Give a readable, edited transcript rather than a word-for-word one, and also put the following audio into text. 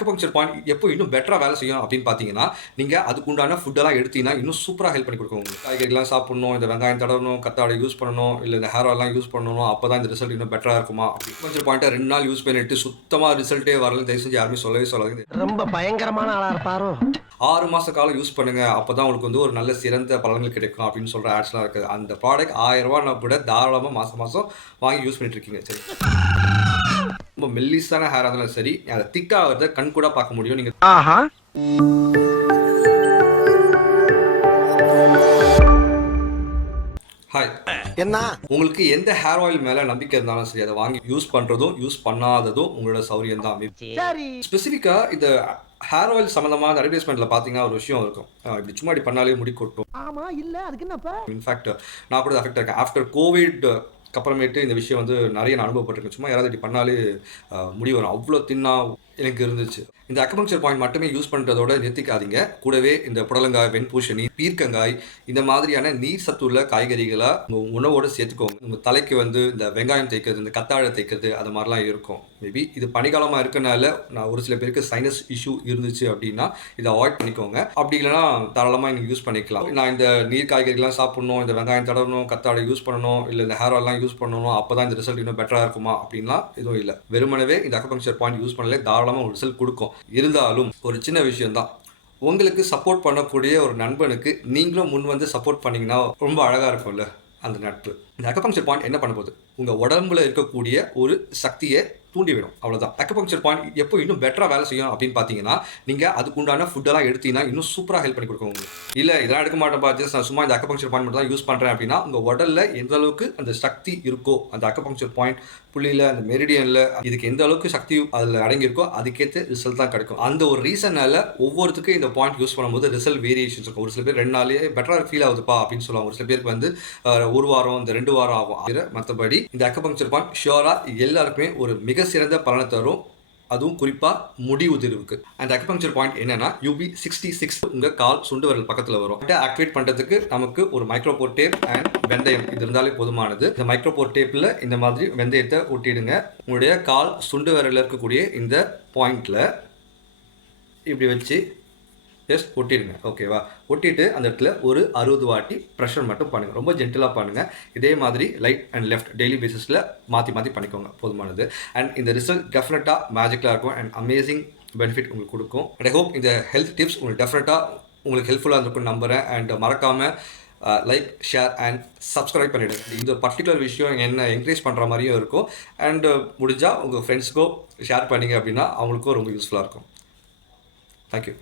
Acupuncture point எப்போ இன்னும் பெட்டரா வேலை செய்யும் அப்படின்னு பார்த்தீங்கன்னா, நீங்க அதுக்குண்டான ஃபுட்டெல்லாம் எடுத்தீங்கன்னா, இன்னும் சூப்பரா ஹெல்ப் பண்ணி கொடுக்கும் உங்களுக்கு. காய்கறிலாம் சாப்பிடணும், இந்த வெங்காயம் தடவணும், கத்தாழை யூஸ் பண்ணணும், இல்ல இந்த ஹேர் ஆயில்லாம் யூஸ் பண்ணணும். அப்பதான் இந்த ரிசல்ட் இன்னும் பெட்டரா இருக்குமா? அக்குபங்க்சர் பாயிண்ட்ட 2 நாள் யூஸ் பண்ணிட்டு சுத்தமா ரிசல்ட்டே வரலன்னு தயவு செஞ்சு யாருமே சொல்லவே சொல்லாதீங்க. ரொம்ப பயங்கரமான ஆளா இருப்பாரோ? 6 மாச காலம் யூஸ் பண்ணுங்க. அப்பதான் உங்களுக்கு வந்து ஒரு நல்ல சிறந்த பலன்கள் கிடைக்கும் அப்படின்னு சொல்ற ஆட்ஸ்லாம் இருக்குது. அந்த ப்ராடக்ட் ரூ. 1000னா கூட தாராளமா மாசம் மாசம் வாங்கி யூஸ் பண்ணிட்டு இருக்கீங்க. சரி. ரொம்ப மெல்லிசான ஹேரா இருந்தாலும் சரி, அத திக்கா ஆகுறத கண் கூட பார்க்க முடியும். நீங்க ஆஹா. ஹாய். என்ன? உங்களுக்கு எந்த ஹேர் ஆயில் மேல நம்பிக்கை இருந்தாலும் சரி, அத வாங்கி யூஸ் பண்றதும், யூஸ் பண்ணாததும் உங்களோட சௌரியம் தான். சரி. ஸ்பெசிஃபிக்கா இந்த ஹேர் ஆயில் சம்பந்தமா அட்வர்டைஸ்மெண்ட்ல பாத்தீங்கன்னா ஒரு விஷயம் இருக்கும். இப்படி சும்மா இப்படி பண்ணாலே முடி கொட்டும். ஆமா இல்ல அதுக்கு என்னப்பா? இன்ஃபேக்ட் நான் கூட அஃபெக்ட் இருக்கேன். ஆஃப்டர் கோவிட் அப்புறமேட்டு இந்த விஷயம் வந்து நிறைய நான் அனுபவப்பட்டிருக்கேன். சும்மா யாராவது இப்படி பண்ணாலே முடி வரும். அவ்வளோ தின்னா எனக்கு இருந்துச்சு. இந்த அக்குபங்க்சர் பாயிண்ட் மட்டுமே யூஸ் பண்ணுறதோட நிறுத்திக்காதீங்க. கூடவே இந்த புடலங்காய், வெண்பூசணி, பீர்க்கங்காய் இந்த மாதிரியான நீர் சத்துள்ள காய்கறிகளை உங்கள் உணவோடு சேர்த்துக்கோங்க. உங்கள் தலைக்கு வந்து இந்த வெங்காயம் தேய்க்கிறது, இந்த கத்தாழை தேய்க்கிறது அது மாதிரிலாம் இருக்கும். மேபி இது பனிக்காலமாக இருக்கனால நான் ஒரு சில பேருக்கு சைனஸ் இஷ்யூ இருந்துச்சு அப்படின்னா இதை அவாய்ட் பண்ணிக்கோங்க. அப்படி இல்லைனா தாராளமாக நீங்கள் யூஸ் பண்ணிக்கலாம். நான் இந்த நீர் காய்கறிலாம் சாப்பிடணும், இந்த வெங்காயம் தடவணும், கத்தாழை யூஸ் பண்ணணும், இல்லை இந்த ஹேர் ஆயில்லாம் யூஸ் பண்ணணும், அப்போ தான் இந்த ரிசல்ட் இன்னும் பெட்டராக இருக்குமா அப்படின்லாம் எதுவும் இல்லை. வெறுமனவே இந்த அக்குபங்க்சர் பாயிண்ட் யூஸ் பண்ணலே தாராளமாக ஒரு ரிசல்ட் கொடுக்கும். இருந்தாலும் ஒரு சின்ன விஷயம்தான், உங்களுக்கு சப்போர்ட் பண்ணக்கூடிய ஒரு நண்பனுக்கு நீங்களும் முன் வந்து சப்போர்ட் பண்ணிங்கன்னா ரொம்ப அழகாக இருக்கும்ல அந்த நட்பு. இந்த அக்குபங்க்சர் பாயிண்ட் என்ன பண்ண போகுது? உங்கள் உடம்புல இருக்கக்கூடிய ஒரு சக்தியை தூண்டிவிடும். அவ்வளோதான். அக்குபங்க்சர் பாயிண்ட் எப்போ இன்னும் பெட்டரா வேலை செய்யும் அப்படின்னு பார்த்தீங்கன்னா, நீங்கள் அதுக்குண்டான ஃபுட்டெல்லாம் எடுத்தீங்கன்னா இன்னும் சூப்பராக ஹெல்ப் பண்ணி கொடுக்கும் உங்களுக்கு. இல்லை இதெல்லாம் எடுக்க மாட்டேன் ஜஸ்ட் நான் சும்மா இந்த அக்குபங்க்சர் பாயிண்ட் மட்டும் தான் யூஸ் பண்ணுறேன் அப்படின்னா, உங்கள் உடலில் எந்த அளவுக்கு அந்த சக்தி இருக்கோ, அந்த அக்குபங்க்சர் பாயிண்ட் புள்ளியில் அந்த மெரிடியனில் இதுக்கு எந்த அளவுக்கு சக்தி அதில் அடங்கியிருக்கோ அதுக்கேற்ற ரிசல்ட் தான் கிடைக்கும். அந்த ஒரு ரீசனால ஒவ்வொருத்துக்கும் இந்த பாயிண்ட் யூஸ் பண்ணும்போது ரிசல்ட் வேரியேஷன்ஸ் இருக்கும். ஒரு சில பேர் 2 நாளே பெட்டராக ஃபீல் ஆகுதுப்பா அப்படின்னு சொல்லுவாங்க. ஒரு சில பேருக்கு வந்து 1 வாரம், இந்த 2 வாரம் ஆகும். மற்றபடி இந்த அக்குபங்க்சர் பாயிண்ட் ஷியோராக எல்லாருக்குமே ஒரு மிக சிறந்த பலனை தரும். அதுவும் குறிப்பாக முடி உதிர்வுக்கு. அந்த அக்குபங்க்சர் பாயிண்ட் என்னன்னா UB66 உங்கள் கால் சுண்டு விரல் பக்கத்தில் வரும். ஆக்டிவேட் பண்ணுறதுக்கு நமக்கு ஒரு மைக்ரோபோர் டேப் அண்ட் வெந்தயம் இது இருந்தாலே போதுமானது. இந்த மைக்ரோபோர் டேப்பில் இந்த மாதிரி வெந்தயத்தை ஒட்டிடுங்க. உங்களுடைய கால் சுண்டு விரலில் இருக்கக்கூடிய இந்த பாயிண்டில் இப்படி வச்சு ஜஸ்ட் ஒட்டிடுங்க. ஓகேவா? ஒட்டிட்டு அந்த இடத்துல ஒரு 60 வாட்டி ப்ரெஷர் மட்டும் பண்ணுங்கள். ரொம்ப ஜென்டிலாக பண்ணுங்கள். இதே மாதிரி ரைட் அண்ட் லெஃப்ட் டெய்லி பேசிஸில் மாற்றி மாற்றி பண்ணிக்கோங்க. போதுமானது. அண்ட் இந்த ரிசல்ட் டெஃபினட்டாக மேஜிக்கலாக இருக்கும் அண்ட் அமேசிங் பெனிஃபிட் உங்களுக்கு கொடுக்கும். அண்ட் ஐ ஹோப் இந்த ஹெல்த் டிப்ஸ் உங்களுக்கு டெஃபினட்டாக உங்களுக்கு ஹெல்ப்ஃபுல்லாக இருக்கும்னு நம்புகிறேன். அண்ட் மறக்காமல் லைக், ஷேர் அண்ட் சப்ஸ்கிரைப் பண்ணிவிடுங்க. இந்த பர்டிகுலர் விஷயம் என்ன என்கரேஜ் பண்ணுற மாதிரியும் இருக்கும். அண்ட் முடிஞ்சால் உங்கள் ஃப்ரெண்ட்ஸுக்கோ ஷேர் பண்ணிங்க அப்படின்னா அவங்களுக்கும் ரொம்ப யூஸ்ஃபுல்லாக இருக்கும். தேங்க்யூ.